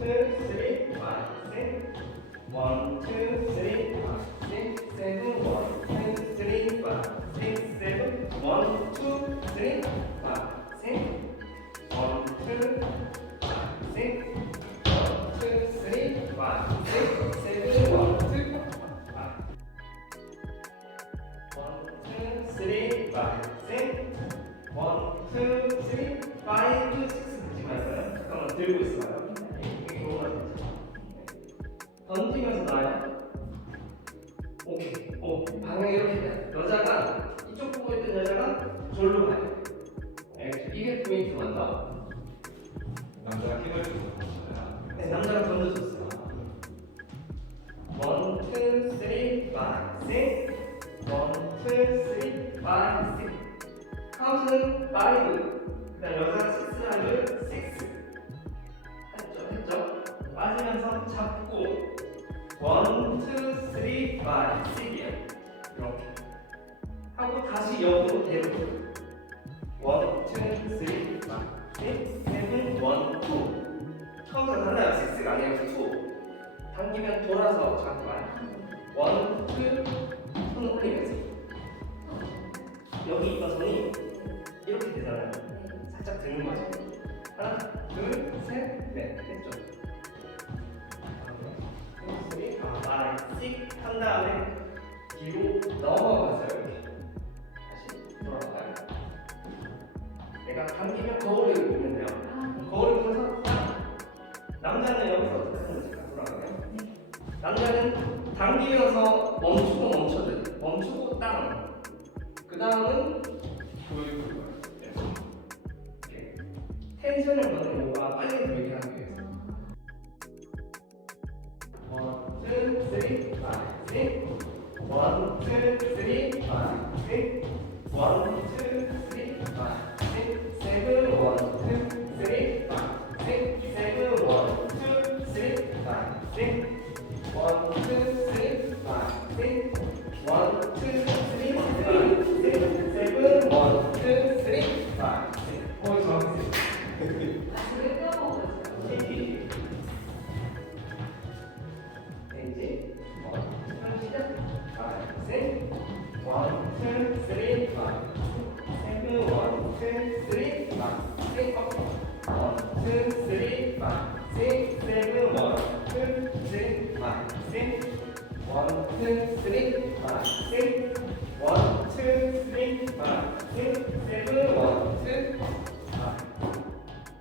two, three, one, six. One, two, three, one, six, seven. One, two, three, one, six, seven. One, two, three, one, six. One, two, one, six. One, two, three, one, six, seven. One, two, one. One, two, three, one, six. One, two, three, five, six. 지금 할까요? 잠깐만 들고 있어. 방향이 이렇게 돼요. 여자가 이쪽 보고 있던 여자가 절로 가요. 알겠죠? 이게 포인트 맞다. 남자가 주고 있어요. 네, 남자가 던져줬어요. One, two, three, five, six. One, two, three, five, six. 카운트는 five. 그다음 여자가 six를 하면 six. 했죠, 했죠. 빠지면서 잡고 one, two, three, five. 이렇게 옆으로 데려줘. one, two, three, five, six, seven, one, two. 카운트가 달라요. six가 아니라 two. 당기면 돌아서 잡고 와요. 원, 투, 손 올리면서 여기 있던 손이 이렇게 되잖아요. 살짝 드는 거죠. 하나, 둘, 셋, 넷 했죠. 내가 당기면 거울을 보면 돼요. 거울을 보면서 딱 남자는 여기서 돌아가요. 남자는 당기면서 멈추고 멈춰도 멈추고 땅. 그 다음은 거예요. 이렇게. 텐션을 받는 이유가 빨리 들게 하기 위해서. Six. One, two, three, five, six. One, two, three, five, six, Sim. Thank you.